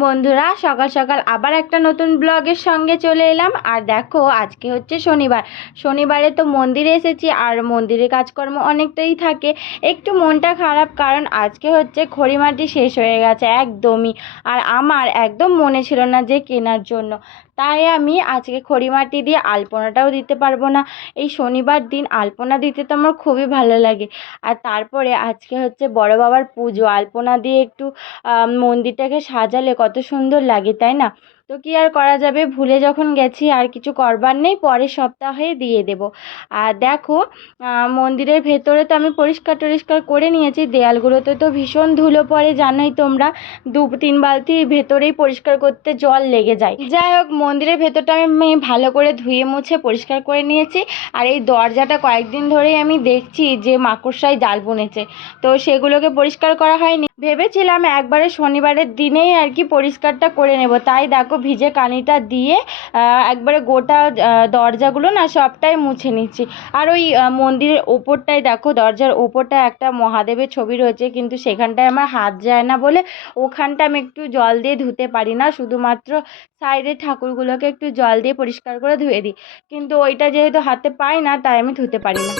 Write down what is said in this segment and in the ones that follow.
বন্ধুরা, সকাল সকাল আবার একটা নতুন ব্লগের সঙ্গে চলে এলাম। আর দেখো, আজকে হচ্ছে শনিবার। শনিবারে তো মন্দিরে এসেছি, আর মন্দিরের কাজকর্ম অনেকটাই থাকে। একটু মনটা খারাপ, কারণ আজকে হচ্ছে খড়িমাটি শেষ হয়ে গেছে, একদমই। আর আমার একদম মনে ছিল না যে কেনার জন্য। তাই আমি আজকে খড়িমাটি দিয়ে আলপনাটাও দিতে পারব না। এই শনিবার দিন আলপনা দিতে তো আমার খুবই ভালো লাগে। আর তারপরে আজকে হচ্ছে বড় বাবার পুজো। আলপনা দিয়ে একটু মন্দিরটাকে সাজালে কত সুন্দর লাগে, তাই না? তো কি আর করা যাবে? ভুলে যখন গেছি, আর কিছু করবার নেই, পরের সপ্তাহে দিয়ে দেব। আর দেখো মন্দিরের ভেতরে তো আমি পরিষ্কার টরিষ্কার করে নিয়েছি, দেয়ালগুলোতে তো ভীষণ ধুলো পড়ে, জানোই তোমরা। দু, তিন বালতি ভেতরেই পরিষ্কার করতে জল লেগে যায়। যাই হোক, মন্দিরের ভেতরটা আমি ভালো করে ধুয়ে মুছে পরিষ্কার করে নিয়েছি। আর এই দরজাটা কয়েকদিন ধরেই আমি দেখছি যে মাকড়সায় জাল বুনেছে। তো সেগুলোকে পরিষ্কার করা হয়নি। ভেবেছিলাম একবারে শনিবারের দিনেই আর কি পরিষ্কারটা করে নেব। তাই দেখো ভিজে কানিটা দিয়ে একবারে গোটা দরজাগুলো না সবটাই মুছে নিচ্ছি। আর ওই মন্দিরের ওপরটায় দেখো, দরজার ওপরটায় একটা মহাদেবের ছবি রয়েছে, কিন্তু সেখানটায় আমার হাত যায় না বলে ওখানটা আমি একটু জল দিয়ে ধুতে পারি না। শুধুমাত্র সাইডের ঠাকুরগুলোকে একটু জল দিয়ে পরিষ্কার করে ধুয়ে দিই। কিন্তু ওইটা যেহেতু হাতে পাই না, তাই আমি ধুতে পারি না।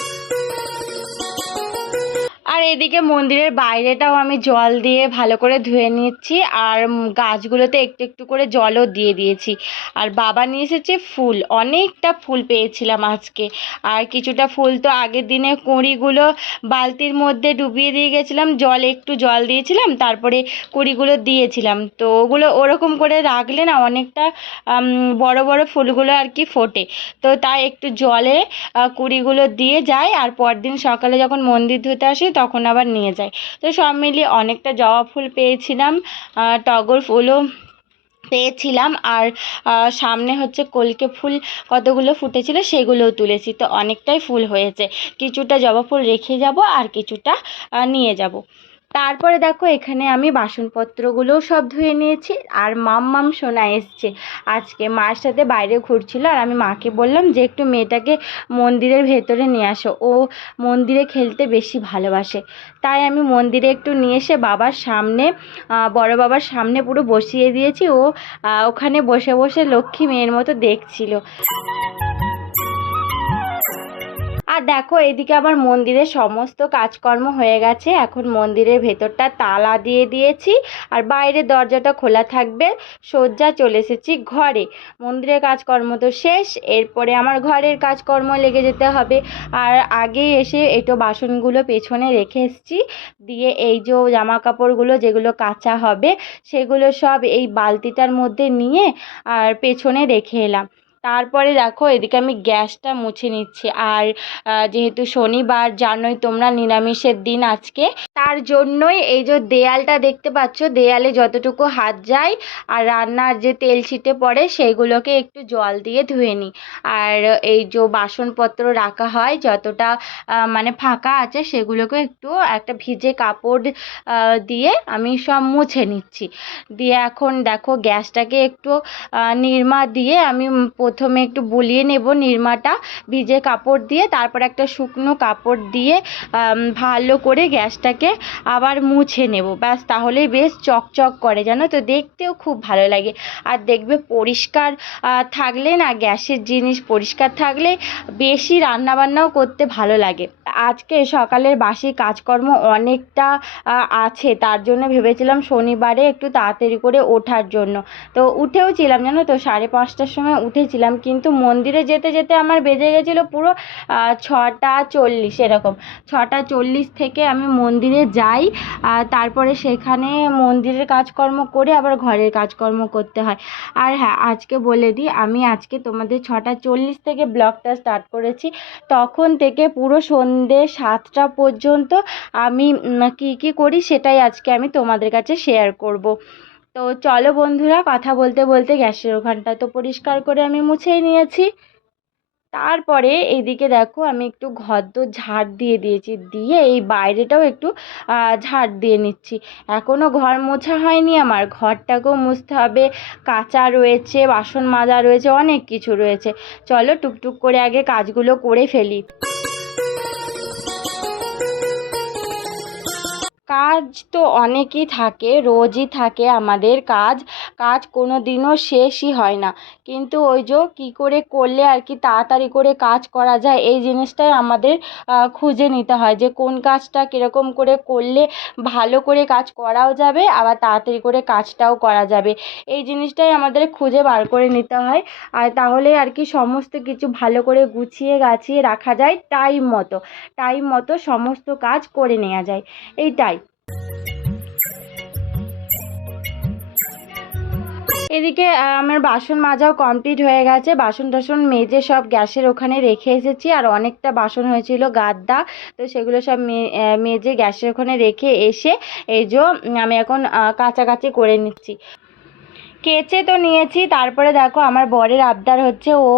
আর এদিকে মন্দিরের বাইরেটাও আমি জল দিয়ে ভালো করে ধুয়ে নিচ্ছি আর গাছগুলোতে একটু একটু করে জলও দিয়ে দিয়েছি। আর বাবা নিয়ে এসেছে ফুল, অনেকটা ফুল পেয়েছিলাম আজকে। আর কিছুটা ফুল তো আগের দিনে কুঁড়িগুলো বালতির মধ্যে ডুবিয়ে দিয়ে গেছিলাম, জল একটু জল দিয়েছিলাম, তারপরে কুঁড়িগুলো দিয়েছিলাম। তো ওগুলো ওরকম করে রাখলে না অনেকটা বড় বড় ফুলগুলো আর কি ফোটে। তো তাই একটু জলে কুঁড়িগুলো দিয়ে যায় আর পরদিন সকালে যখন মন্দির ধুতে আসি তখন আবার নিয়ে যাই তো সব মিলিয়ে অনেকটা জবা ফুল পেয়েছিলাম টগর ফুলও পেয়েছিলাম আর সামনে হচ্ছে কলকে ফুল কতগুলো ফুটেছিল সেগুলোও তুলেছি। তো অনেকটাই ফুল হয়েছে। কিছুটা জবা ফুল রেখে যাব আর কিছুটা নিয়ে যাব। তারপরে দেখো এখানে আমি বাসনপত্রগুলোও সব ধুয়ে নিয়েছি আর মাম্মাম সোনা এসছে। আজকে মার সাথে বাইরে ঘুরছিল আর আমি মাকে বললাম যে একটু মেয়েটাকে মন্দিরের ভেতরে নিয়ে আসো। ও মন্দিরে খেলতে বেশি ভালোবাসে। তাই আমি মন্দিরে একটু নিয়ে এসে বাবার সামনে বড় বাবার সামনে পুরো বসিয়ে দিয়েছি। ও ওখানে বসে বসে লক্ষ্মী মেয়ের মতো দেখছিল। আর দেখো, এদিকে আমার মন্দিরের সমস্ত কাজকর্ম হয়ে গেছে। এখন মন্দিরের ভেতরটা তালা দিয়ে দিয়েছি আর বাইরের দরজাটা খোলা থাকবে। সজ্জা চলে এসেছি ঘরে। মন্দিরের কাজকর্ম তো শেষ, এরপরে আমার ঘরের কাজকর্ম লেগে যেতে হবে। আর আগে এসে এটো বাসনগুলো পেছনে রেখে এসেছি। দিয়ে এই যে জামা কাপড়গুলো যেগুলো কাচা হবে, সেগুলো সব এই বালতিটার মধ্যে নিয়ে আর পেছনে রেখে এলাম। তারপরে দেখো এদিকে আমি গ্যাসটা মুছে নিচ্ছি। আর যেহেতু শনিবার, জানোই তোমরা নিরামিষের দিন আজকে, তার জন্যই এই যে দেয়ালটা দেখতে পাচ্ছ, দেয়ালে যতটুকু হাত যায় আর রান্নার যে তেল ছিটে পড়ে সেইগুলোকে একটু জল দিয়ে ধুয়ে নিই। আর এই যে বাসনপত্র রাখা হয়, যতটা মানে ফাঁকা আছে সেগুলোকে একটু একটা ভিজে কাপড় দিয়ে আমি সব মুছে নিচ্ছি। দিয়ে এখন দেখো গ্যাসটাকে একটু নিরমা দিয়ে আমি প্রথমে একটু বুলিয়ে নেব নিরমাটা, ভিজে কাপড় দিয়ে, তারপর একটা শুকনো কাপড় দিয়ে ভালো করে গ্যাসটাকে আবার মুছে নেব। ব্যাস তাহলে বেশ চকচক করে, জানো তো? দেখতেও খুব ভালো লাগে। আর দেখবে পরিষ্কার থাকলে না গ্যাসের জিনিস পরিষ্কার থাকলে বেশি রান্নাবান্নাও করতে ভালো লাগে। আজকে সকালের বাসি কাজকর্ম অনেকটা আছে। তার জন্য ভেবেছিলাম শনিবারে একটু তাড়াতাড়ি করে ওঠার জন্য। তো উঠেও ছিলাম জানো তো? সাড়ে পাঁচটার সময় উঠেছিলাম, কিন্তু মন্দিরে যেতে যেতে আমার বেজে গেছিল পুরো ছটা চল্লিশ এরকম। ছটা চল্লিশ থেকে আমি মন্দিরে যাই তারপরে সেখানে মন্দিরের কাজকর্ম করে আবার ঘরের কাজকর্ম করতে হয়। আর হ্যাঁ আজকে বলে দিই, আমি আজকে তোমাদের ছটা চল্লিশ থেকে ব্লগটা স্টার্ট করেছি। তখন থেকে পুরো সন্ধে সাতটা পর্যন্ত আমি কী কী করি সেটাই আজকে আমি তোমাদের কাছে শেয়ার করব। তো চলো বন্ধুরা, কথা বলতে বলতে গ্যাসের ওখানটা তো পরিষ্কার করে আমি মুছেই নিয়েছি। তারপরে এইদিকে দেখো আমি একটু ঘরদোর ঝাড় দিয়ে দিয়েছি, দিয়ে এই বাইরেটাও একটু ঝাড় দিয়ে নিচ্ছি। এখনও ঘর মোছা হয়নি, আমার ঘরটাকেও মুছতে হবে। কাঁচা রয়েছে, বাসন মাজা রয়েছে, অনেক কিছু রয়েছে। চলো টুকটুক করে আগে কাজগুলো করে ফেলি। কাজ তো অনেকই থাকে রোজই থাকে আমাদের কাজ। কাজ কোনো দিনও শেষই হয় না। কিন্তু ওই যে কী করে করলে আর কি তাড়াতাড়ি করে কাজ করা যায়, এই জিনিসটাই আমাদের খুঁজে নিতে হয় যে কোন কাজটা কীরকম করে করলে ভালো করে কাজ করাও যাবে, আবার তাড়াতাড়ি করে কাজটাও করা যাবে। এই জিনিসটাই আমাদের খুঁজে বার করে নিতে হয়। আর তাহলে আর কি সমস্ত কিছু ভালো করে গুছিয়ে গাছিয়ে রাখা যায়, টাইম মতো টাইম মতো সমস্ত কাজ করে নেওয়া যায়। এইটাই। এদিকে আমার বাসন মাজাও কমপ্লিট হয়ে গেছে। বাসন টাসন মেজে সব গ্যাসের ওখানে রেখে এসেছি। আর অনেকটা বাসন হয়েছিল গাদ্দা, তো সেগুলো সব মেজে গ্যাসের ওখানে রেখে এসে এই যে আমি এখন কাছাকাছি করে নিচ্ছি। কেচে তো নিয়েছি, তারপরে দেখো আমার বরের আবদার হচ্ছে ও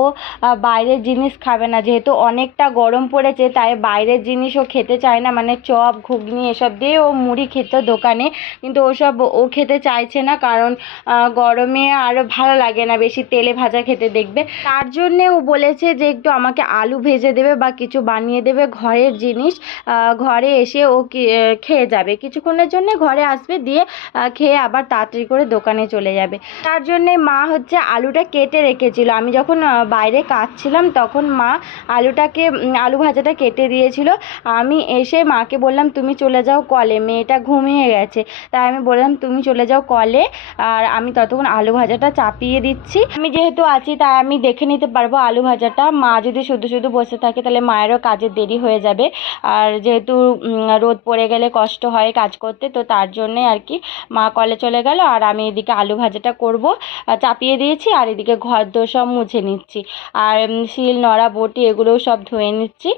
বাইরের জিনিস খাবে না। যেহেতু অনেকটা গরম পড়েছে, তাই বাইরের জিনিস ও খেতে চায় না। মানে চপ, ঘুগনি এসব দিয়ে ও মুড়ি খেত দোকানে। কিন্তু ওসব ও খেতে চাইছে না কারণ গরমে আরও ভালো লাগে না। বেশি তেলে ভাজা খেতে দেখবে। তার জন্যে ও বলেছে যে একটু আমাকে আলু ভেজে দেবে বা কিছু বানিয়ে দেবে ঘরের জিনিস। ঘরে এসে ও খেয়ে যাবে। কিছুক্ষণের জন্য ঘরে আসবে, দিয়ে খেয়ে আবার তাড়াতাড়ি করে দোকানে চলে যাবে। তার জন্যে মা হচ্ছে আলুটা কেটে রেখেছিল। আমি যখন বাইরে কাটছিলাম তখন মা আলুটাকে আলু ভাজাটা কেটে দিয়েছিল। আমি এসে মাকে বললাম, তুমি চলে যাও কলে, মেয়েটা ঘুমিয়ে গেছে। তাই আমি বললাম, তুমি চলে যাও কলে, আর আমি ততক্ষণ আলু ভাজাটা চাপিয়ে দিচ্ছি। আমি যেহেতু আছি, তাই আমি দেখে নিতে পারব আলু ভাজাটা। মা যদি শুধু শুধু বসে থাকে, তাহলে মায়েরও কাজের দেরি হয়ে যাবে। আর যেহেতু রোদ পড়ে গেলে কষ্ট হয় কাজ করতে, তো তার জন্যে আর কি মা কলে চলে গেল। আর আমি এদিকে আলু ভাজাটা করব। চাপিয়ে দিয়েছি আর এদিকে ঘর দোর সব মুছে নিচ্ছি। আর শিল, নোড়া, বটি এগুলোও সব ধুয়ে নিচ্ছি।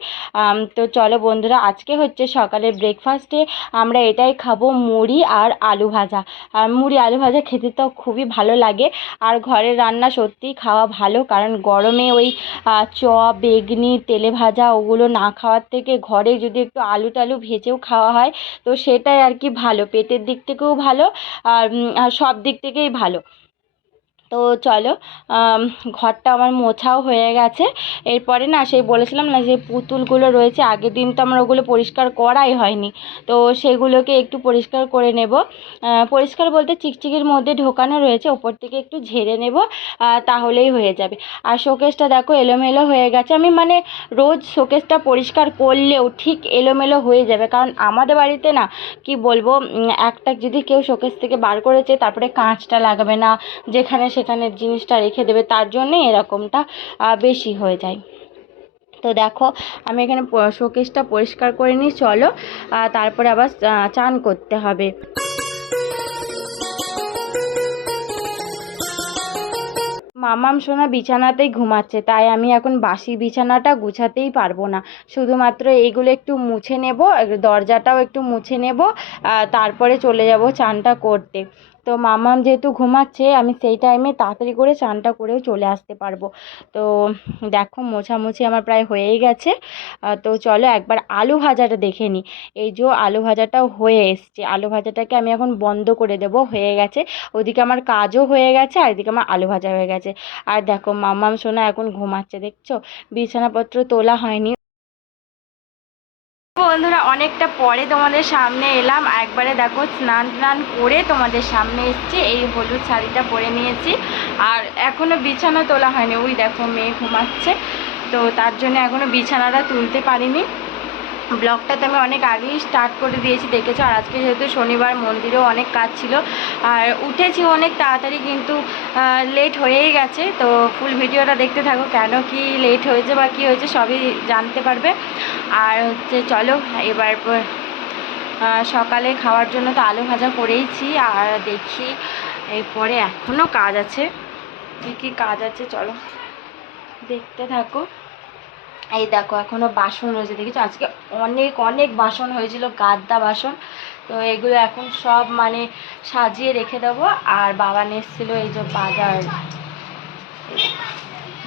তো চলো বন্ধুরা, আজকে হচ্ছে সকালের ব্রেকফাস্টে আমরা এটাই খাব, মুড়ি আর আলু ভাজা। আর মুড়ি, আলু ভাজা খেতে তো খুবই ভালো লাগে। আর ঘরের রান্না সত্যিই খাওয়া ভালো, কারণ গরমে ওই চপ, বেগনি, তেলে ভাজা ওগুলো না খাওয়ার থেকে ঘরে যদি একটু আলু টালু ভেজেও খাওয়া হয়, তো সেটাই আর কি ভালো। পেটের দিক থেকেও ভালো আর সব দিক থেকেই ভালো। তো চলো ঘরটা আমার মোছাও হয়ে গেছে। এরপরে না সেই বলেছিলাম না যে পুতুলগুলো রয়েছে, আগের দিন তো আমার ওগুলো পরিষ্কার করাই হয়নি। তো সেগুলোকে একটু পরিষ্কার করে নেব। পরিষ্কার বলতে চিকচিকির মধ্যে ঢোকানো রয়েছে, ওপর থেকে একটু ঝেড়ে নেব তাহলেই হয়ে যাবে। আর শোকেসটা দেখো এলোমেলো হয়ে গেছে। আমি মানে রোজ শোকেসটা পরিষ্কার করলেও ঠিক এলোমেলো হয়ে যাবে। কারণ আমাদের বাড়িতে না, কি বলব একটা যদি কেউ শোকেস থেকে বার করেছে, তারপরে কাঁচটা লাগবে না, যেখানে সেখানে জিনিসটা রেখে দেবে, তার জন্যে এরকমটা বেশি হয়ে যায়। তো দেখো, আমি এখানে শোকেসটা পরিষ্কার করে নিই, চলো তারপরে আবার চান করতে হবে। মামাম সোনা বিছানাতেই ঘুমাচ্ছে, তাই আমি এখন বাসি বিছানাটা গুছাতেই পারব না। শুধুমাত্র এইগুলো একটু মুছে নেব, দরজাটাও একটু মুছে নেব তারপরে চলে যাব চানটা করতে। তো মামাম যেহেতু ঘুমাচ্ছে, আমি সেই টাইমে তাড়াতাড়ি করে চানটা করেও চলে আসতে পারব। তো দেখো মোছামুছি আমার প্রায় হয়েই গেছে। তো চলো একবার আলু ভাজাটা দেখে নিই এই যে আলু ভাজাটাও হয়ে এসছে। আলু ভাজাটাকে আমি এখন বন্ধ করে দেবো, হয়ে গেছে। ওদিকে আমার কাজও হয়ে গেছে আর এদিকে আমার আলু ভাজা হয়ে গেছে। আর দেখো মাম্মাম সোনা এখন ঘুমাচ্ছে, দেখছ? বিছানাপত্র তোলা হয়নি। বন্ধুরা, অনেকটা পরে তোমাদের সামনে এলাম। একবারে দেখো স্নান টান করে তোমাদের সামনে এসছি। এই হলুদ শাড়িটা পরে নিয়েছি। আর এখনও বিছানা তোলা হয়নি। ওই দেখো মেয়ে ঘুমাচ্ছে। তো তার জন্য এখনও বিছানাটা তুলতে পারিনি। ব্লগটা তো আমি অনেক আগেই স্টার্ট করে দিয়েছি, দেখেছ? আর আজকে যেহেতু শনিবার, মন্দিরেও অনেক কাজ ছিল। আর উঠেছি অনেক তাড়াতাড়ি, কিন্তু লেট হয়েই গেছে। তো ফুল ভিডিওটা দেখতে থাকো, কেন কি লেট হয়েছে বা কী হয়েছে সবই জানতে পারবে। আর হচ্ছে, চলো, এবার সকালে খাওয়ার জন্য তো আলু ভাজা করেইছি। আর দেখি, এরপরে এখনও কাজ আছে। কী কী কাজ আছে, চলো, দেখতে থাকো। এই দেখো, এখনও বাসন রয়েছে, দেখেছ? আজকে অনেক অনেক বাসন হয়েছিল, গাদ্দা বাসন। তো এগুলো এখন সব মানে সাজিয়ে রেখে দেবো। আর বাবা নিয়ে এই যে বাজার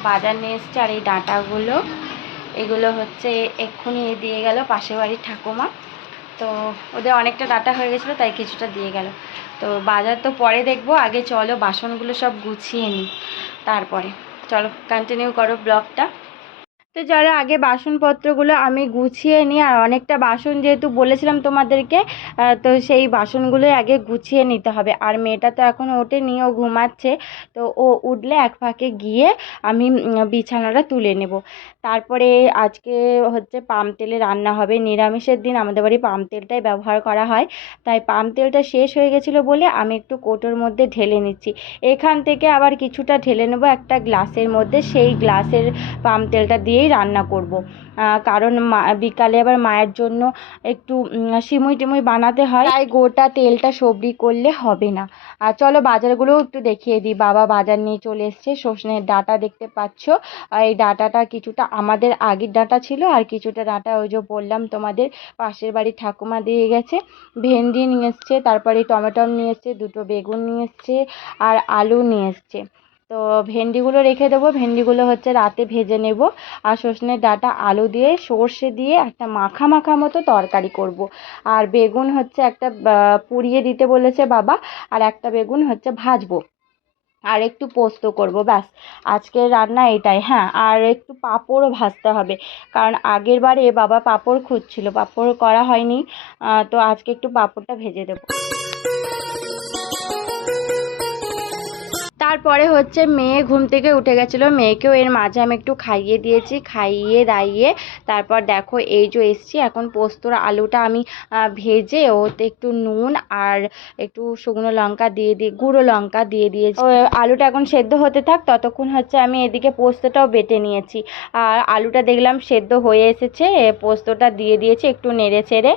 বাজার নিয়ে এসছে, আর এই ডাঁটাগুলো। এগুলো হচ্ছে এক্ষুনি দিয়ে গেল পাশের বাড়ির ঠাকুমা। তো ওদের অনেকটা ডাটা হয়ে গেছিল, তাই কিছুটা দিয়ে গেল। তো বাজার তো পরে দেখব, আগে চলো, বাসনগুলো সব গুছিয়ে নিই, তারপরে। চলো কন্টিনিউ করো ব্লগটা। তো যারা আগে বাসনপত্রগুলো আমি গুছিয়ে নিই, আর অনেকটা বাসন যেহেতু বলেছিলাম তোমাদেরকে তো সেই বাসনগুলো আগে গুছিয়ে নিতে হবে। আর মেয়েটা তো এখন ওঠেনি, ও ঘুমাচ্ছে, তো ও উঠলে এক ফাঁকে গিয়ে আমি বিছানাটা তুলে নেব। তারপরে আজকে হচ্ছে পাম তেলে রান্না হবে। নিরামিষের দিন আমাদের বাড়ি পাম তেলটাই ব্যবহার করা হয়। তাই পাম তেলটা শেষ হয়ে গেছিল বলে আমি একটু কোটোর মধ্যে ঢেলে নিচ্ছি। এখান থেকে আবার কিছুটা ঢেলে নেব একটা গ্লাসের মধ্যে। সেই গ্লাসের পাম তেলটা দিয়েই রান্না করব। কারণ মা, বিকালে আবার মায়ের জন্য একটু সিমুই টিমুই বানাতে হয়। তাই গোটা তেলটা সবরি করলে হবে না। আর চলো বাজারগুলোও একটু দেখিয়ে দিই। বাবা বাজার নিয়ে চলে এসছে। সজনের ডাঁটা দেখতে পাচ্ছ। এই ডাটাটা কিছুটা আমাদের আগের ডাঁটা ছিল। আর কিছুটা ডাঁটা ওই যে বললাম তোমাদের পাশের বাড়ির ঠাকুমা দিয়ে গেছে। ভেন্ডি নিয়ে এসছে। তারপরে টমেটো নিয়ে এসছে। দুটো বেগুন নিয়ে এসছে। আর আলু নিয়ে এসছে। তো ভেন্ডিগুলো রেখে দেবো। ভেন্ডিগুলো হচ্ছে রাতে ভেজে নেব। আর সজনের ডাটা আলু দিয়ে সর্ষে দিয়ে একটা মাখা মাখা মতো তরকারি করব। আর বেগুন হচ্ছে একটা পুড়িয়ে দিতে বলেছে বাবা। আর একটা বেগুন হচ্ছে ভাজবো। আর একটু পোস্ত করব, ব্যাস। আজকের রান্না এটাই হ্যাঁ। আর একটু পাঁপড়ও ভাজতে হবে। কারণ আগের বারে বাবা পাঁপড় খুঁজছিল। পাঁপড় করা হয়নি। তো আজকে একটু পাঁপড়টা ভেজে দেবো। তারপরে হচ্ছে মেয়ে ঘুম থেকে উঠে গেছিল। মেয়েকেও এর মাঝে আমি একটু খাইয়ে দিয়েছি, খাইয়ে দাইয়ে। তারপর দেখো এই যে এসছি, এখন পোস্তর আলুটা আমি ভেজে ওতে একটু নুন আর একটু শুকনো লঙ্কা দিয়ে দিয়ে গুঁড়ো লঙ্কা দিয়ে দিয়েছি। আলুটা এখন সেদ্ধ হতে থাক, ততক্ষণ হচ্ছে আমি এদিকে পোস্তটাও বেটে নিয়েছি। আর আলুটা দেখলাম সেদ্ধ হয়ে এসেছে পোস্তটা দিয়ে দিয়েছি একটু নেড়ে চেড়ে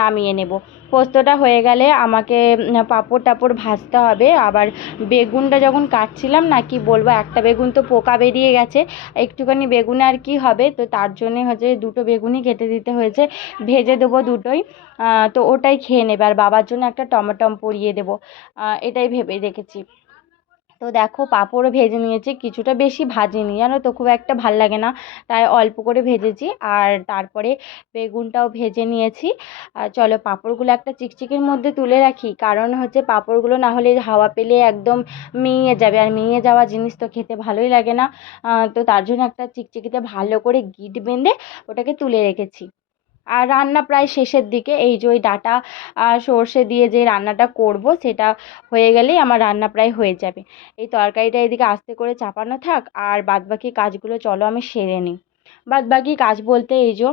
নামিয়ে নেব। পোস্তটা হয়ে গেলে আমাকে পাঁপড় টাপড় ভাজতে হবে। আবার বেগুনটা যখন কাটছিলাম, না কি বলব, একটা বেগুন তো পোকা বেরিয়ে গেছে, একটুখানি বেগুন আর কি হবে? তো তার জন্যে হচ্ছে দুটো বেগুনই কেটে দিতে হয়েছে। ভেজে দেবো দুটোই। তো ওটাই খেয়ে নেবে। আর বাবার জন্য একটা টমেটম পরিয়ে দেবো। এটাই ভেবে রেখেছি। তো দেখো পাঁপড়ও ভেজে নিয়েছি, কিছুটা বেশি ভাজিনি, জানো তো? খুব একটা ভালো লাগে না, তাই অল্প করে ভেজেছি। আর তারপরে বেগুনটাও ভেজে নিয়েছি। আর চলো পাঁপড়গুলো একটা চিকচিকির মধ্যে তুলে রাখি, কারণ হচ্ছে পাঁপড়গুলো না হলে হাওয়া পেলে একদম মিইয়ে যাবে। আর মিইয়ে যাওয়া জিনিস তো খেতে ভালোই লাগে না। তো তার জন্য একটা চিকচিকিতে ভালো করে গিট বেঁধে ওটাকে তুলে রেখেছি। আর রান্না প্রায় শেষের দিকে এই যে ওই ডাটা সর্ষে দিয়ে যে রান্নাটা করব সেটা হয়ে গেলেই আমার রান্না প্রায় হয়ে যাবে। এই তরকারিটা এদিকে আস্তে করে চাপানো থাক আর বাদবাকি কাজগুলো চলো আমি সেরে নিই। বাদবাকি কাজ বলতে এই যে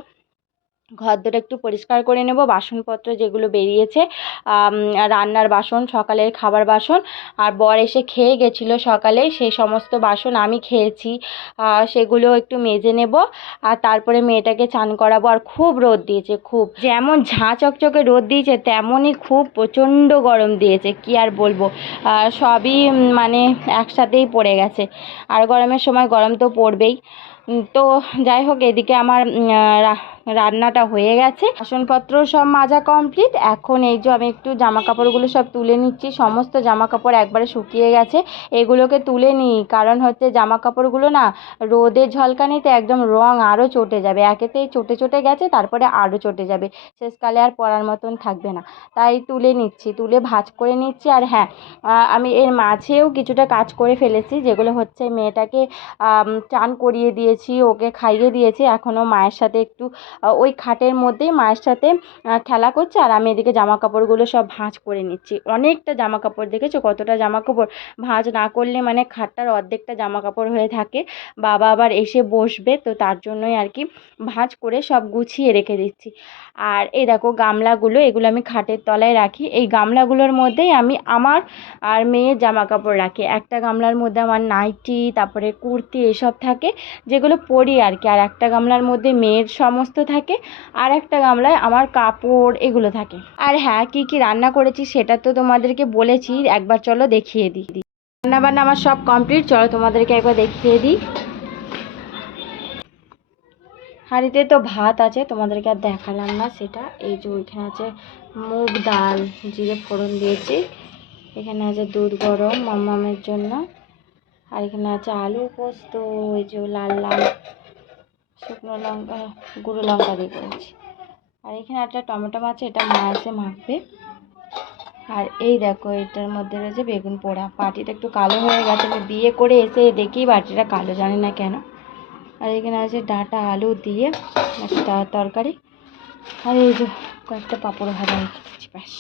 ঘরদোর একটু পরিষ্কার করে নেব, বাসনপত্র যেগুলো বেরিয়েছে রান্নার বাসন, সকালের খাবার বাসন, আর বর এসে খেয়ে গেছিল সকালে, সেই সমস্ত বাসন আমি খেয়েছি সেগুলো একটু মেজে নেব, আর তারপরে মেয়েটাকে চান করাবো, আর খুব রোদ দিয়েছে, খুব। যেমন ঝাঁ চকচকে রোদ দিয়েছে, তেমনই খুব প্রচণ্ড গরম দিয়েছে, কি আর বলব সবই মানে একসাথেই পড়ে গেছে, আর গরমের সময় গরম তো পড়বেই। তো যাই হোক, এদিকে আমার রান্নাটা হয়ে গেছে। বাসনপত্র সব মাজা কমপ্লিট এখন এই যে আমি একটু জামা কাপড়গুলো সব তুলে নিচ্ছি। সমস্ত জামা কাপড় একবারে শুকিয়ে গেছে। এগুলোকে তুলে নিই। কারণ হচ্ছে জামা কাপড়গুলো না রোদের ঝলকানিতে একদম রং আরও চটে যাবে। একেতেই চটে চটে গেছে, তারপরে আরও চটে যাবে। শেষকালে আর পরার মতন থাকবে না। তাই তুলে নিচ্ছি, তুলে ভাজ করে নিচ্ছি। আর হ্যাঁ আমি এর মাঝেও কিছুটা কাজ করে ফেলেছি, যেগুলো হচ্ছে মেয়েটাকে চান করিয়ে দিয়েছি, ওকে খাইয়ে দিয়েছি। এখনও মায়ের সাথে একটু ওই খাটের মধ্যেই মায়ের সাথে খেলা করছে। আর আমি এদিকে জামা কাপড়গুলো সব ভাঁজ করে নিচ্ছি। অনেকটা জামা কাপড় দেখেছ? কতটা জামা কাপড় ভাঁজ না করলে মানে খাটটার অর্ধেকটা জামা কাপড় হয়ে থাকে। বাবা আবার এসে বসবে, তো তার জন্যই আর কি ভাঁজ করে সব গুছিয়ে রেখে দিচ্ছি। আর এই দেখো গামলাগুলো, এগুলো আমি খাটের তলায় রাখি। এই গামলাগুলোর মধ্যেই আমি আমার আর মেয়ের জামা কাপড় রাখি। একটা গামলার মধ্যে আমার নাইটি, তারপরে কুর্তি, এসব থাকে, যেগুলো পরি আর কি। আর একটা গামলার মধ্যে মেয়ের সমস্ত থাকে আর একটা গামলায় আমার কাপড় এগুলো থাকে। আর হ্যাঁ কী কী রান্না করেছি সেটা তো তোমাদেরকে বলেছি, একবার চলো দেখিয়ে দিই। রান্না বান্না আমার সব কমপ্লিট, চলো তোমাদেরকে একবার দেখিয়ে দিই। হাঁড়িতে তো ভাত আছে, তোমাদেরকে আর দেখালাম না সেটা। এই যে ওইখানে আছে মুগ ডাল, জিরে ফোড়ন দিয়েছি। এখানে আছে দুধ গরম মামামের জন্য। আর এখানে আছে আলু পোস্ত, ওই যে লাল লাল শুকনো লঙ্কা, গুঁড়ো লঙ্কা দিয়ে করেছি। আর এখানে একটা টমেটো মাছ এটা মা এসে মাখবে। আর এই দেখো, এটার মধ্যে রয়েছে বেগুন পোড়া। বাটিটা একটু কালো হয়ে গেছে, আমি বিয়ে করে এসে দেখি বাটিটা কালো, জানি না কেন। আর এখানে আছে ডাঁটা আলু দিয়ে একটা তরকারি। আর এই যে কয়েকটা পাঁপড় ভাজা রেখে দিচ্ছি ব্যাস।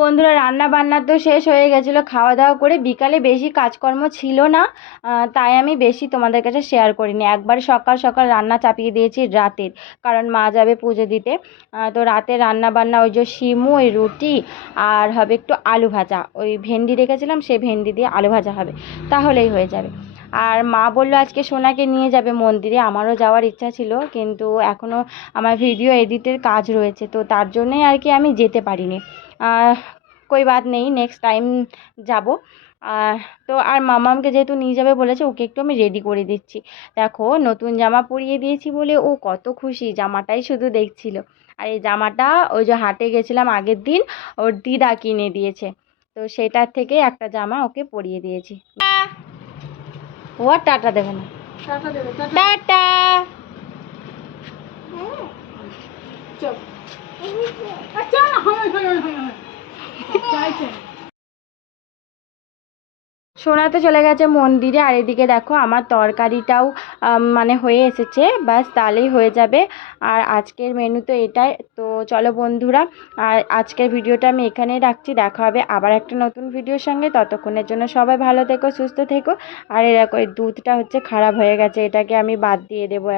বন্ধুরা রান্না বান্না তো শেষ হয়ে গেছিল। খাওয়া দাওয়া করে বিকালে বেশি কাজকর্ম ছিল না তাই আমি বেশি তোমাদের কাছে শেয়ার করিনি। একবার সকাল সকাল রান্না চাপিয়ে দিয়েছি রাতের, কারণ মা যাবে পুজো দিতে। তো রাতে রান্না বান্না ওই যে শিমু, ওই রুটি আর হবে একটু আলু ভাজা। ওই ভেন্ডি রেখেছিলাম সেই ভেন্ডি দিয়ে আলু ভাজা হবে, তাহলেই হয়ে যাবে। আর মা বলল আজকে সোনাকে নিয়ে যাবে মন্দিরে, আমারও যাওয়ার ইচ্ছা ছিল, কিন্তু এখনও আমার ভিডিও এডিটের কাজ রয়েছে, তো তার জন্যই আর কি আমি যেতে পারিনি। কই বাত নেই নেক্সট টাইম যাব। তো আর মামামকে যেহেতু নিয়ে যাবে বলেছে ওকে একটু আমি রেডি করে দিচ্ছি। দেখো নতুন জামা পরিয়ে দিয়েছি বলে ও কত খুশি জামাটাই শুধু দেখছিল। আর এই জামাটা ওই যে হাটে গেছিলাম আগের দিন ওর দিদা কিনে দিয়েছে। তো সেটার থেকে একটা জামা ওকে পরিয়ে দিয়েছি। ও আর টাটা দেবে না। টাটা টাটা। আচ্ছা হয় চাইছে সোনা তো চলে গেছে মন্দিরে, আর এদিকে দেখো আমার তরকারিটাও মানে হয়ে এসেছে, ব্যাস তাহলেই হয়ে যাবে। আর আজকের মেনু তো এটাই, তো চলো বন্ধুরা, আর আজকের ভিডিওটা আমি এখানেই রাখছি, দেখা হবে আবার একটা নতুন ভিডিওর সঙ্গে, ততক্ষণের জন্য সবাই ভালো থেকো, সুস্থ থেকো। আর এই দুধটা হচ্ছে খারাপ হয়ে গেছে, এটাকে আমি বাদ দিয়ে দেবো